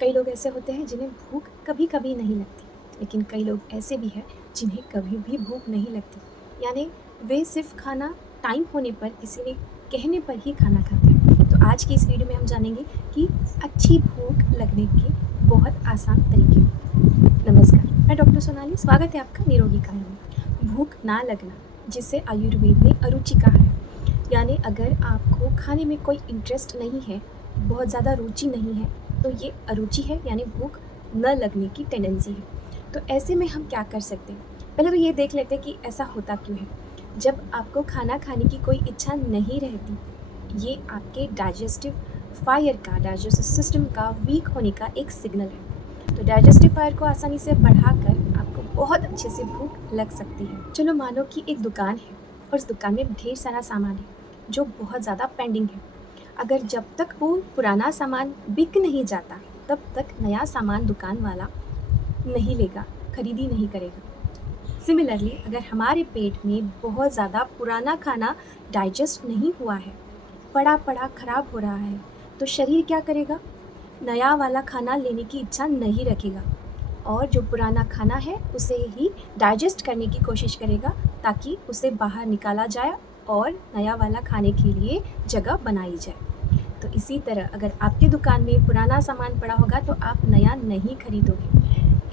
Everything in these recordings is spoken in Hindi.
कई लोग ऐसे होते हैं जिन्हें भूख कभी कभी नहीं लगती, लेकिन कई लोग ऐसे भी हैं जिन्हें कभी भी भूख नहीं लगती। यानी वे सिर्फ खाना टाइम होने पर, किसी ने कहने पर ही खाना खाते हैं। तो आज की इस वीडियो में हम जानेंगे कि अच्छी भूख लगने के बहुत आसान तरीके। नमस्कार, मैं डॉक्टर सोनाली, स्वागत है आपका निरोगी काया में। भूख ना लगना, जिसे आयुर्वेद में अरुचि कहा है, यानी अगर आपको खाने में कोई इंटरेस्ट नहीं है, बहुत ज़्यादा रुचि नहीं है, तो ये अरुचि है, यानी भूख न लगने की टेंडेंसी है। तो ऐसे में हम क्या कर सकते हैं? पहले तो ये देख लेते हैं कि ऐसा होता क्यों है। जब आपको खाना खाने की कोई इच्छा नहीं रहती, ये आपके डाइजेस्टिव फायर का, डाइजेस्टिव सिस्टम का वीक होने का एक सिग्नल है। तो डाइजेस्टिव फायर को आसानी से बढ़ाकर आपको बहुत अच्छे से भूख लग सकती है। चलो मानो कि एक दुकान है और उस दुकान में ढेर सारा सामान है जो बहुत ज़्यादा पेंडिंग है। अगर जब तक वो पुराना सामान बिक नहीं जाता, तब तक नया सामान दुकान वाला नहीं लेगा, खरीदी नहीं करेगा। सिमिलरली, अगर हमारे पेट में बहुत ज़्यादा पुराना खाना डाइजेस्ट नहीं हुआ है, पड़ा पड़ा खराब हो रहा है, तो शरीर क्या करेगा? नया वाला खाना लेने की इच्छा नहीं रखेगा और जो पुराना खाना है उसे ही डाइजेस्ट करने की कोशिश करेगा, ताकि उसे बाहर निकाला जाए और नया वाला खाने के लिए जगह बनाई जाए। तो इसी तरह अगर आपके दुकान में पुराना सामान पड़ा होगा तो आप नया नहीं खरीदोगे।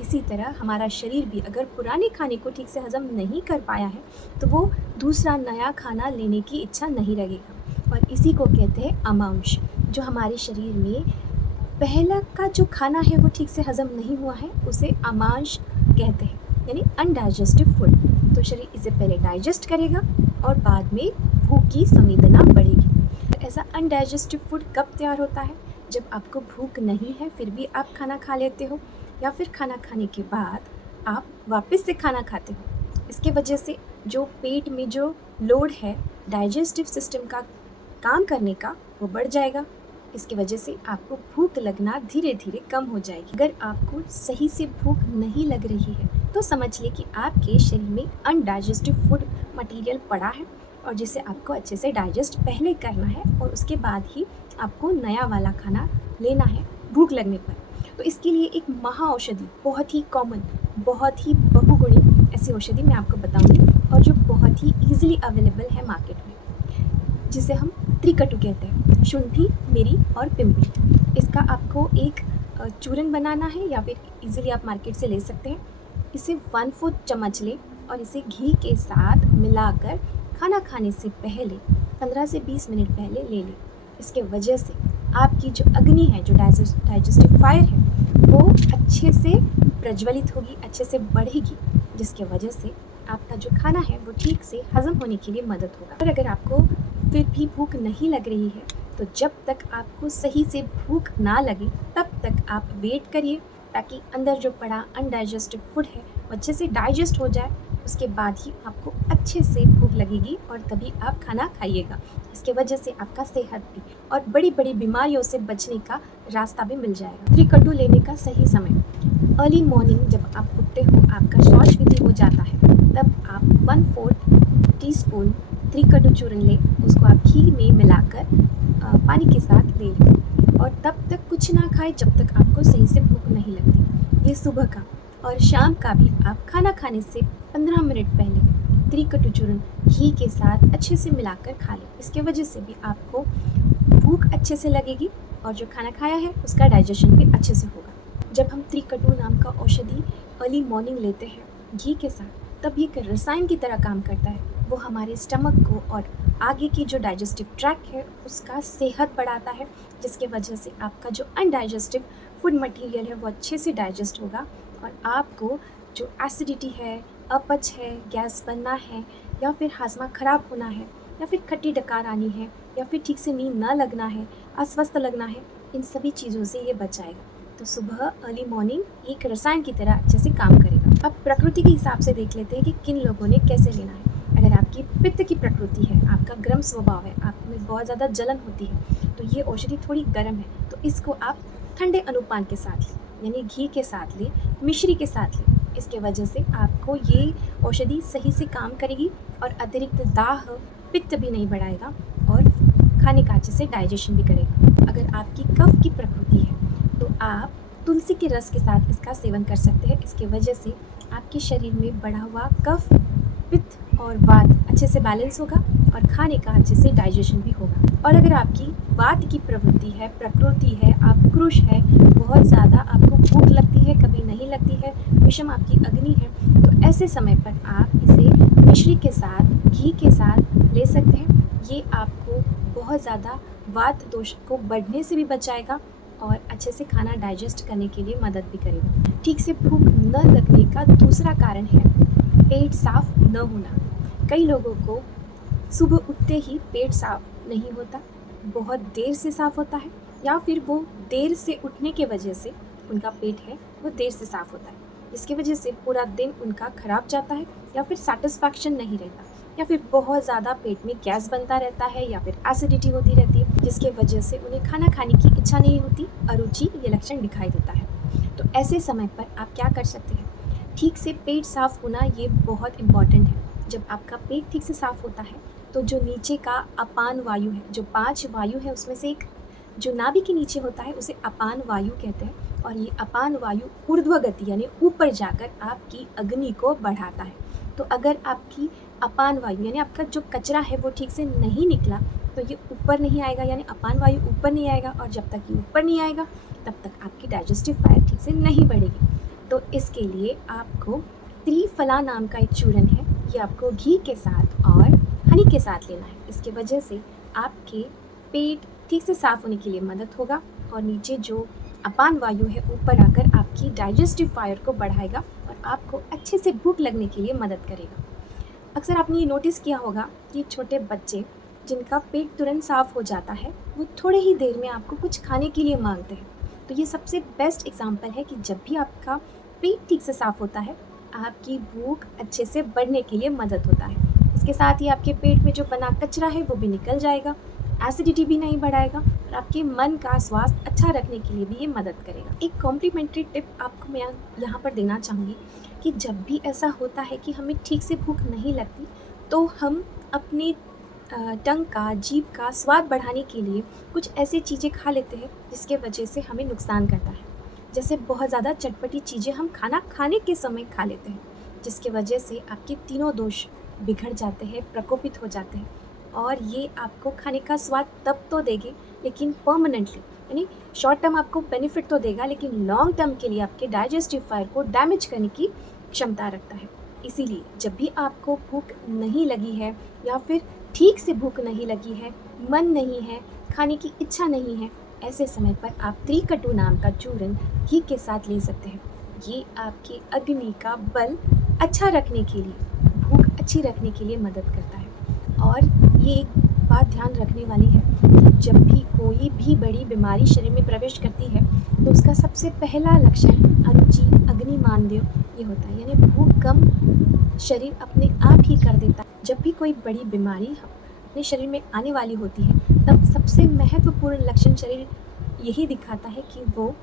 इसी तरह हमारा शरीर भी अगर पुराने खाने को ठीक से हजम नहीं कर पाया है, तो वो दूसरा नया खाना लेने की इच्छा नहीं रखेगा। और इसी को कहते हैं अमांश। जो हमारे शरीर में पहला का जो खाना है वो ठीक से हजम नहीं हुआ है, उसे अमांश कहते हैं, यानी अनडाइजेस्टिव फूड। तो शरीर इसे पहले डाइजेस्ट करेगा और बाद में भूख की संवेदना बढ़ेगी। तो ऐसा अनडाइजेस्टिव फूड कब तैयार होता है? जब आपको भूख नहीं है फिर भी आप खाना खा लेते हो, या फिर खाना खाने के बाद आप वापस से खाना खाते हो। इसके वजह से जो पेट में जो लोड है डाइजेस्टिव सिस्टम का काम करने का, वो बढ़ जाएगा। इसकी वजह से आपको भूख लगना धीरे धीरे कम हो जाएगी। अगर आपको सही से भूख नहीं लग रही है तो समझ ले कि आपके शरीर में अनडाइजेस्टिव फूड मटेरियल पड़ा है और जिसे आपको अच्छे से डाइजेस्ट पहले करना है और उसके बाद ही आपको नया वाला खाना लेना है भूख लगने पर। तो इसके लिए एक महा औषधि, बहुत ही कॉमन, बहुत ही बहुगुणी ऐसी औषधि मैं आपको बताऊंगी और जो बहुत ही ईजिली अवेलेबल है मार्केट में, जिसे हम त्रिकटु कहते हैं, शुंठी, मिरी और पिंपली। इसका आपको एक चूरन बनाना है या फिर इजीली आप मार्केट से ले सकते हैं। इसे 1/4 चम्मच लें और इसे घी के साथ मिलाकर खाना खाने से पहले 15 से 20 मिनट पहले ले लें। इसके वजह से आपकी जो अग्नि है, जो डाइजेस्टिव फायर है, वो अच्छे से प्रज्वलित होगी, अच्छे से बढ़ेगी, जिसके वजह से आपका जो खाना है वो ठीक से हजम होने के लिए मदद होगा। और अगर आपको फिर भी भूख नहीं लग रही है, तो जब तक आपको सही से भूख ना लगे तब तक आप वेट करिए, ताकि अंदर जो पड़ा अनडाइजेस्टिव फूड है वो अच्छे से डाइजेस्ट हो जाए। उसके बाद ही आपको अच्छे से भूख लगेगी और तभी आप खाना खाइएगा। इसके वजह से आपका सेहत भी और बड़ी बड़ी बीमारियों से बचने का रास्ता भी मिल जाएगा। त्रिकटु लेने का सही समय अर्ली मॉर्निंग, जब आप उठते हो, आपका शौच विधि हो जाता है, तब आप 1/4 टीस्पून त्रिकटु चूर्ण लें। उसको आप घी में मिलाकर पानी के साथ ले लें और तब तक कुछ ना खाएं जब तक आपको सही से भूख नहीं लगती। ये सुबह का और शाम का भी आप खाना खाने से 15 मिनट पहले त्रिकटु चूर्ण घी के साथ अच्छे से मिलाकर खा लें। इसके वजह से भी आपको भूख अच्छे से लगेगी और जो खाना खाया है उसका डाइजेशन भी अच्छे से होगा। जब हम त्रिकटु नाम का औषधि अर्ली मॉर्निंग लेते हैं घी के साथ, तब ये एक रसायन की तरह काम करता है। वो हमारे स्टमक को और आगे की जो डाइजेस्टिव ट्रैक है उसका सेहत बढ़ाता है, जिसके वजह से आपका जो अनडाइजेस्टिव फूड मटेरियल है वो अच्छे से डाइजेस्ट होगा और आपको जो एसिडिटी है, अपच है, गैस बनना है, या फिर हाजमा ख़राब होना है, या फिर खट्टी डकार आनी है, या फिर ठीक से नींद ना लगना है, अस्वस्थ लगना है, इन सभी चीज़ों से ये बचाएगा। तो सुबह अर्ली मॉर्निंग एक रसायन की तरह अच्छे से काम करेगा। अब प्रकृति के हिसाब से देख लेते हैं कि किन लोगों ने कैसे लेना है। अगर आपकी पित्त की प्रकृति है, आपका गर्म स्वभाव है, आप में बहुत ज़्यादा जलन होती है, तो ये औषधि थोड़ी गर्म है, तो इसको आप ठंडे अनुपान के साथ लें, यानी घी के साथ लें, मिश्री के साथ लें। इसके वजह से आपको ये औषधि सही से काम करेगी और अतिरिक्त दाह, पित्त भी नहीं बढ़ाएगा और खाने का अच्छे से डाइजेशन भी करेगा। अगर आपकी कफ की प्रकृति है तो आप तुलसी के रस के साथ इसका सेवन कर सकते हैं। इसकी वजह से आपके शरीर में बढ़ा हुआ कफ, पित्त और वात अच्छे से बैलेंस होगा और खाने का अच्छे से डाइजेशन भी होगा। और अगर आपकी वात की प्रवृत्ति है, प्रकृति है, आप कृश है, बहुत ज़्यादा आपको भूख लगती है, कभी नहीं लगती है, विषम आपकी अग्नि है, तो ऐसे समय पर आप इसे मिश्री के साथ, घी के साथ ले सकते हैं। ये आपको बहुत ज़्यादा वात दोष को बढ़ने से भी बचाएगा और अच्छे से खाना डाइजेस्ट करने के लिए मदद भी करेगा। ठीक से भूख न लगने का दूसरा कारण है पेट साफ न होना। कई लोगों को सुबह उठते ही पेट साफ नहीं होता, बहुत देर से साफ होता है, या फिर वो देर से उठने के वजह से उनका पेट है वो देर से साफ होता है, जिसकी वजह से पूरा दिन उनका खराब जाता है, या फिर सेटिस्फैक्शन नहीं रहता, या फिर बहुत ज़्यादा पेट में गैस बनता रहता है, या फिर एसिडिटी होती रहती है, जिसके वजह से उन्हें खाना खाने की इच्छा नहीं होती, अरुचि ये लक्षण दिखाई देता है। तो ऐसे समय पर आप क्या कर सकते हैं? ठीक से पेट साफ होना ये बहुत इम्पॉर्टेंट है। जब आपका पेट ठीक से साफ होता है तो जो नीचे का अपान वायु है, जो 5 वायु है उसमें से एक जो नाभि के नीचे होता है उसे अपान वायु कहते हैं, और ये अपान वायु ऊर्ध्व गति यानी ऊपर जाकर आपकी अग्नि को बढ़ाता है। तो अगर आपकी अपान वायु यानी आपका जो कचरा है वो ठीक से नहीं निकला तो ये ऊपर नहीं आएगा, यानी अपान वायु ऊपर नहीं आएगा, और जब तक ये ऊपर नहीं आएगा तब तक आपकी डाइजेस्टिव फायर ठीक से नहीं बढ़ेगी। तो इसके लिए आपको त्रिफला नाम का एक चूर्ण है, ये आपको घी के साथ और हनी के साथ लेना है। इसके वजह से आपके पेट ठीक से साफ होने के लिए मदद होगा, और नीचे जो अपान वायु है ऊपर आकर आपकी डाइजेस्टिव फायर को बढ़ाएगा और आपको अच्छे से भूख लगने के लिए मदद करेगा। अक्सर आपने ये नोटिस किया होगा कि छोटे बच्चे जिनका पेट तुरंत साफ हो जाता है वो थोड़े ही देर में आपको कुछ खाने के लिए मांगते हैं। तो ये सबसे बेस्ट एग्जाम्पल है कि जब भी आपका पेट ठीक से साफ होता है आपकी भूख अच्छे से बढ़ने के लिए मदद होता है। इसके साथ ही आपके पेट में जो बना कचरा है वो भी निकल जाएगा, एसिडिटी भी नहीं बढ़ाएगा, और आपके मन का स्वास्थ्य अच्छा रखने के लिए भी ये मदद करेगा। एक कॉम्प्लीमेंट्री टिप आपको मैं यहाँ पर देना चाहूँगी कि जब भी ऐसा होता है कि हमें ठीक से भूख नहीं लगती तो हम अपने टंग का, जीभ का स्वाद बढ़ाने के लिए कुछ ऐसी चीज़ें खा लेते हैं जिसके वजह से हमें नुकसान करता है। जैसे बहुत ज़्यादा चटपटी चीज़ें हम खाना खाने के समय खा लेते हैं, जिसके वजह से आपके तीनों दोष बिगड़ जाते हैं, प्रकोपित हो जाते हैं, और ये आपको खाने का स्वाद तब तो देंगे लेकिन परमानेंटली, यानी शॉर्ट टर्म आपको बेनिफिट तो देगा लेकिन लॉन्ग टर्म के लिए आपके डाइजेस्टिव फायर को डैमेज करने की क्षमता रखता है। इसीलिए जब भी आपको भूख नहीं लगी है या फिर ठीक से भूख नहीं लगी है, मन नहीं है, खाने की इच्छा नहीं है, ऐसे समय पर आप त्रिकटु नाम का चूर्ण घी के साथ ले सकते हैं। ये आपके अग्नि का बल अच्छा रखने के लिए, भूख अच्छी रखने के लिए मदद करता है। और ये एक बात ध्यान रखने वाली है कि जब भी कोई भी बड़ी बीमारी शरीर में प्रवेश करती है तो उसका सबसे पहला लक्षण अरुचि, अग्नि मांद्य ये होता है, यानी भूख कम शरीर अपने आप ही कर देता है। जब भी कोई बड़ी बीमारी अपने शरीर में आने वाली होती है तब सबसे महत्वपूर्ण लक्षण शरीर यही दिखाता है कि वो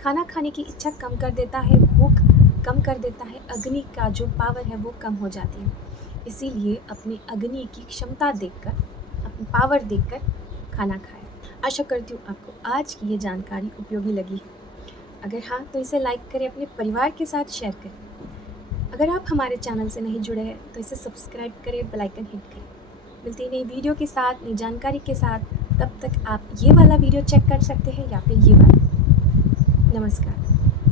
खाना खाने की इच्छा कम कर देता है, भूख कम कर देता है, अग्नि का जो पावर है वो कम हो जाती है। इसीलिए अपनी अग्नि की क्षमता देखकर, अपनी पावर देखकर खाना खाएं। आशा करती हूँ आपको आज की ये जानकारी उपयोगी लगी है। अगर हाँ तो इसे लाइक करें, अपने परिवार के साथ शेयर करें। अगर आप हमारे चैनल से नहीं जुड़े हैं तो इसे सब्सक्राइब करें, बेल आइकन हिट करें। मिलती है नई वीडियो के साथ, नई जानकारी के साथ। तब तक आप ये वाला वीडियो चेक कर सकते हैं या फिर ये वाला। नमस्कार।